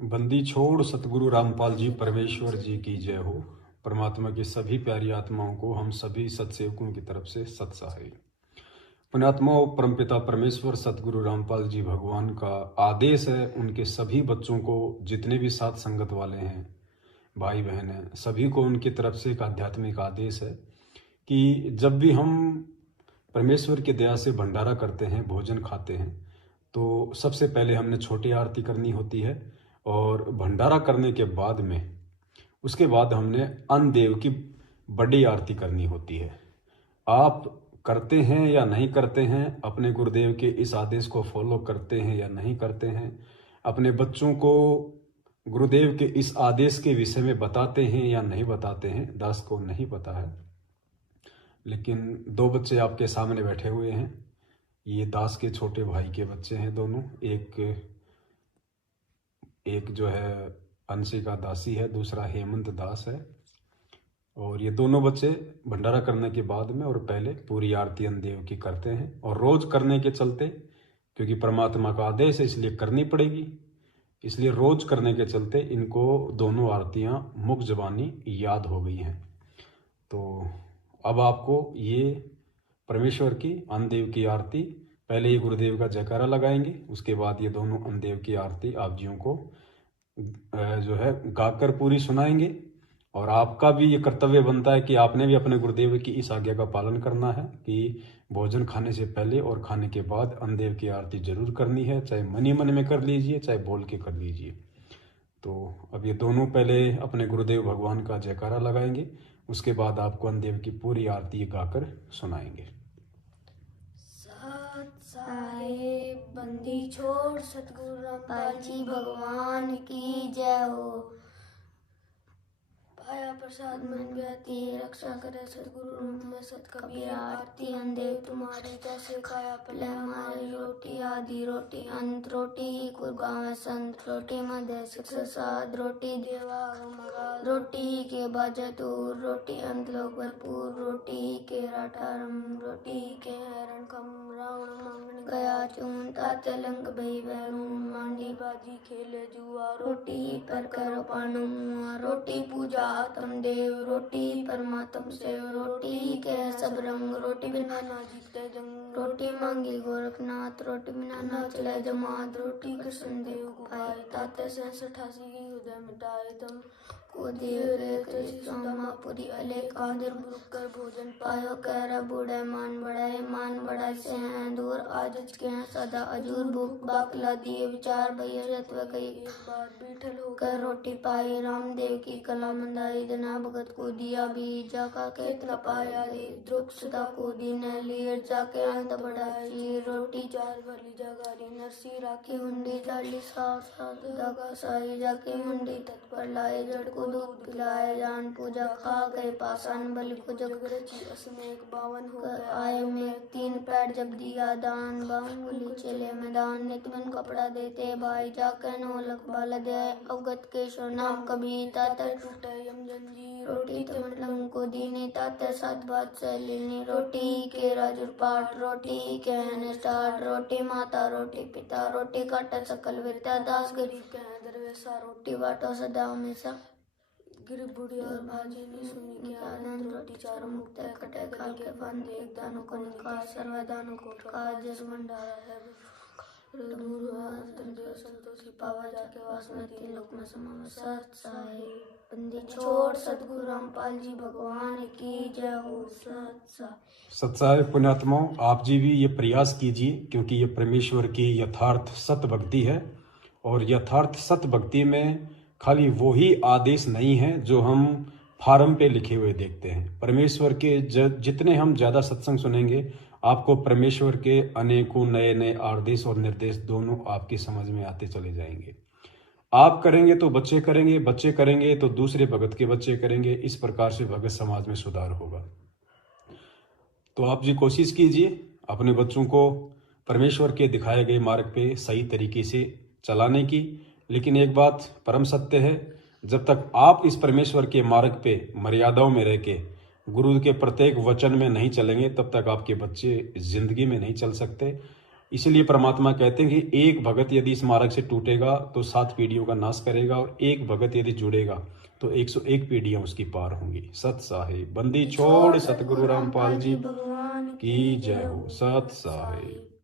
बंदी छोड़ सतगुरु रामपाल जी परमेश्वर जी की जय हो। परमात्मा की सभी प्यारी आत्माओं को हम सभी सत्सेवकों की तरफ से सत्साहे। पुण्यात्माओं, परमपिता परमेश्वर सतगुरु रामपाल जी भगवान का आदेश है उनके सभी बच्चों को, जितने भी साथ संगत वाले हैं, भाई बहन हैं, सभी को उनकी तरफ से एक आध्यात्मिक आदेश है कि जब भी हम परमेश्वर की दया से भंडारा करते हैं, भोजन खाते हैं, तो सबसे पहले हमने छोटी आरती करनी होती है और भंडारा करने के बाद में उसके बाद हमने अन्न देव की बड़ी आरती करनी होती है। आप करते हैं या नहीं करते हैं, अपने गुरुदेव के इस आदेश को फॉलो करते हैं या नहीं करते हैं, अपने बच्चों को गुरुदेव के इस आदेश के विषय में बताते हैं या नहीं बताते हैं, दास को नहीं पता है। लेकिन दो बच्चे आपके सामने बैठे हुए हैं, ये दास के छोटे भाई के बच्चे हैं दोनों। एक जो है अंशिका दासी है, दूसरा हेमंत दास है। और ये दोनों बच्चे भंडारा करने के बाद में और पहले पूरी आरती अन्न देव की करते हैं, और रोज करने के चलते, क्योंकि परमात्मा का आदेश है इसलिए करनी पड़ेगी, इसलिए रोज करने के चलते इनको दोनों आरतियां मुख जबानी याद हो गई हैं। तो अब आपको ये परमेश्वर की अन्न देव की आरती, पहले ये गुरुदेव का जयकारा लगाएंगे, उसके बाद ये दोनों अन्न देव की आरती आप जियों को जो है गाकर पूरी सुनाएंगे। और आपका भी ये कर्तव्य बनता है कि आपने भी अपने गुरुदेव की इस आज्ञा का पालन करना है कि भोजन खाने से पहले और खाने के बाद अन्न देव की आरती जरूर करनी है, चाहे मन ही मन में कर लीजिए, चाहे बोल के कर लीजिए। तो अब ये दोनों पहले अपने गुरुदेव भगवान का जयकारा लगाएंगे, उसके बाद आपको अन्न देव की पूरी आरती गाकर सुनाएंगे। साहेब बंदी छोड़ सतगुरु रामपाल जी भगवान की जय हो। पाया प्रसाद मन व्याती रक्षा करे सतगुरु में सत कबीर आरती अन्न देव तुम्हारी जैसे खाया पले हमारी रोटी आदि रोटी अंत रोटी कुरगांव संत रोटी मध्य शिक्षा साध रोटी देवा रोटी के बाजा दूर रोटी अंत लोग भरपूर रोटी के राठारम रोटी के हरण कम रावण मंगन गया चून ताते लंग भई वैरून मांडी बाजी खेले जुआ रोटी पर करो पानु मुआ रोटी पूजा आत्म देव रोटी परमात्म से रोटी के सब रंग रोटी बिना ना जीते जंग रोटी मांगी गोरखनाथ रोटी बिना ना चले जमात रोटी कृष्ण देव गुफाई ताते से 88 की उदय मिटाए तुम को देव रे कृष्ण पूरी अले कादर बुरुक कर भोजन पायो कह बूढ़े मान बढ़ाए से हैं दूर आज के हैं सदा अजूर भूख बाकला दिए विचार भैया कई बार बीठल होकर रोटी पाई रामदेव की कला मंदाई जना भगत को दिया बीज जाका केतला पाया द्रुक सदा को दीन लीर जाके अंत बढ़ाई रोटी चार भली जगारी नरसी राखी हुंडी चाली साफ दगा साई जाके मुंडी तत्पर लाए जड़ को दूध पिलाए जान पूजा खा गए पासान बलि को जग रची असमें 52 हो गए आए में 3 पैर जब दिया दान बाहुली चले मैदान नित मन कपड़ा देते भाई जाके 9 लख बाल दे अवगत केशव नाम कभी तातर टूटे यम जंजीर रोटी तमलंग को दीने ताते 7 बात से लेनी रोटी के राजुर पाठ रोटी के स्टार्ट रोटी माता रोटी पिता रोटी काटा सकल विद्या दास गरीब के दरवेशा रोटी बाटो सदा हमेशा गिर बुढ़ी और भाजी ने सुनी के आनंद रोटी चारों मुक्त कटे खा के बंद एक दानों को निकाल सर्वदानों को प्रकाश जस भंडारा है दूर हुआ संतोषी पावा जाके वास में 3 लोक में समावेश सत साहिब बंदी छोड़ सतगुरु रामपाल जी भगवान की जय हो। सत साहिब पुण्यात्माओं, आप जी भी ये प्रयास कीजिए, क्योंकि ये परमेश्वर की यथार्थ सत भक्ति है। और यथार्थ सत भक्ति में खाली वो ही आदेश नहीं है जो हम फार्म पे लिखे हुए देखते हैं। परमेश्वर के जितने हम ज़्यादा सत्संग सुनेंगे, आपको परमेश्वर के अनेकों नए नए आदेश और निर्देश दोनों आपकी समझ में आते चले जाएंगे। आप करेंगे तो बच्चे करेंगे, बच्चे करेंगे तो दूसरे भगत के बच्चे करेंगे। इस प्रकार से भगत समाज में सुधार होगा। तो आप जी कोशिश कीजिए अपने बच्चों को परमेश्वर के दिखाए गए मार्ग पे सही तरीके से चलाने की। लेकिन एक बात परम सत्य है, जब तक आप इस परमेश्वर के मार्ग पे मर्यादाओं में रह के गुरु के प्रत्येक वचन में नहीं चलेंगे, तब तक आपके बच्चे जिंदगी में नहीं चल सकते। इसलिए परमात्मा कहते हैं कि एक भगत यदि इस मार्ग से टूटेगा तो 7 पीढ़ियों का नाश करेगा, और एक भगत यदि जुड़ेगा तो 101 पीढ़ियां उसकी पार होंगी। सत साहिब। बंदी छोड़ सतगुरु रामपाल जी भगवान की जय हो। सत साहिब।